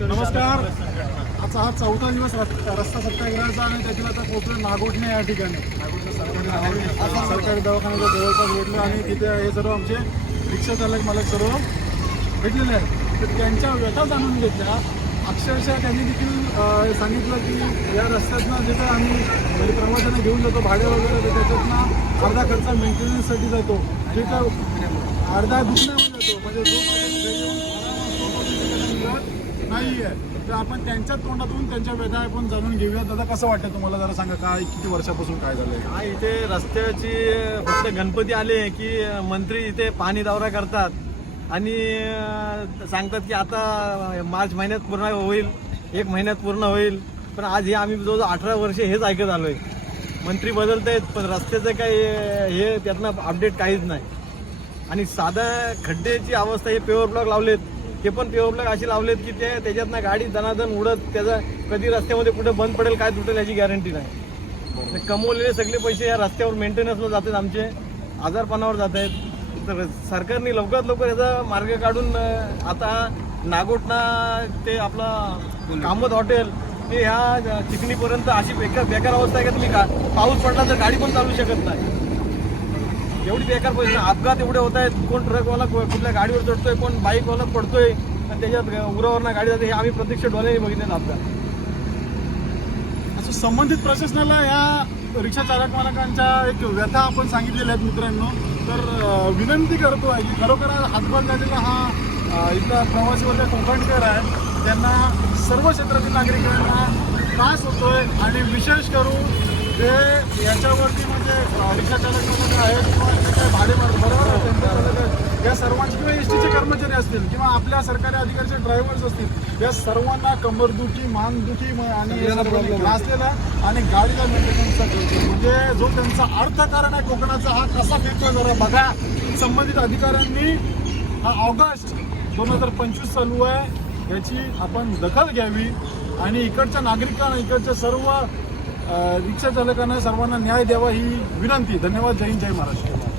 नमस्कार. आता आजचा हा चौथा दिवस रस्ता सत्याग्रहाचा आणि त्यातील आता पोहोचलो नागोठणे या ठिकाणी. आता सरकारी दवाखाना- दवाखान्याच्या जवळपास भेटलो आणि तिथे हे सर्व आमचे रिक्षा चालक मालक सर्व भेटलेले आहेत. तर त्यांच्या व्यथा जाणून घेतल्या. अक्षरशः त्यांनी देखील सांगितलं की या रस्त्यातनं जे काय आम्ही म्हणजे प्रवाशांना घेऊन जातो भाडे वगैरे तर त्याच्यातनं अर्धा खर्च मेंटेनन्ससाठी जातो. जे काय अर्धा दुखण्यामध्ये जातो. म्हणजे जो तर आपण त्यांच्या तोंडातून त्यांच्या वेदाय आपण जाणून घेऊया दादा कसं वाटतं तुम्हाला? जरा सांगा काय किती वर्षापासून काय झालंय? हा इथे रस्त्याची फक्त गणपती आले की मंत्री इथे पाणी दौरा करतात. आणि सांगतात की आता मार्च महिन्यात पूर्ण होईल एक महिन्यात पूर्ण होईल. पण आज हे आम्ही जवळजवळ अठरा वर्ष हेच ऐकत आलोय. मंत्री बदलत आहेत पण रस्त्याचं काही हे त्यातनं अपडेट काहीच नाही. आणि साधं खड्ड्याची अवस्था हे पेवर ब्लॉक लावलेत. ते पण पेवर ब्लॉक असे लावलेत की ते त्याच्यातनं गाडी दनादन उडत त्याचा कधी रस्त्यामध्ये कुठे बंद पडेल काय तुटेल याची गॅरंटी नाही. कमवलेले सगळे पैसे या रस्त्यावर मेंटेनन्सला जातात आमचे. आजारपणावर जात आहेत तर सरकारने लवकरात लवकर याचा मार्ग काढून आता नागोटना ते आपला कामत हॉटेल ते ह्या चिकणीपर्यंत अशी बेकार बेकार अवस्था आहे का? तुम्ही का पाऊस पडला तर गाडी पण चालू शकत नाही. एवढी बेकार पोझिशन अपघात एवढे होत आहेत. कोण ट्रकवाला कुठल्या गाडीवर चढतोय कोण बाईकवाला पडतोय आणि त्याच्यात उरावरनं गाडी जाते हे आम्ही प्रत्यक्ष डोळ्याने बघितलेलं अपघात. असं संबंधित प्रशासनाला या रिक्षा चालक मालकांच्या एक व्यथा आपण सांगितलेल्या आहेत मित्रांनो. तर विनंती करतो आहे की खरोखर हातभार झालेला हा इथला प्रवासी वर्ग कोकणकर आहे. त्यांना सर्व क्षेत्रातील नागरिकांना त्रास होतोय आणि विशेष करून जे याच्यावरती म्हणजे रिक्षा चालक मालक आहेत किंवा जे काही भाडे बरोबर या सर्वांचे किंवा एस टीचे कर्मचारी असतील किंवा आपल्या सरकारी अधिकाऱ्याचे ड्रायव्हर्स असतील या सर्वांना कंबरदुखी मानदुखी म- आणि हे ग्रासलेला आणि गाडीला मेंटेनन्सचा खर्च. म्हणजे जो त्यांचा अर्थकारण आहे कोकणाचा हा कसा फिरतोय जरा बघा. संबंधित अधिकाऱ्यांनी हा ऑगस्ट दोन हजार पंचवीस चालू आहे. याची आपण दखल घ्यावी आणि इकडच्या नागरिकांना इकडच्या सर्व रिक्षा चालकांना सर्वांना न्याय द्यावा ही विनंती. धन्यवाद. जय हिंद. जय महाराष्ट्र.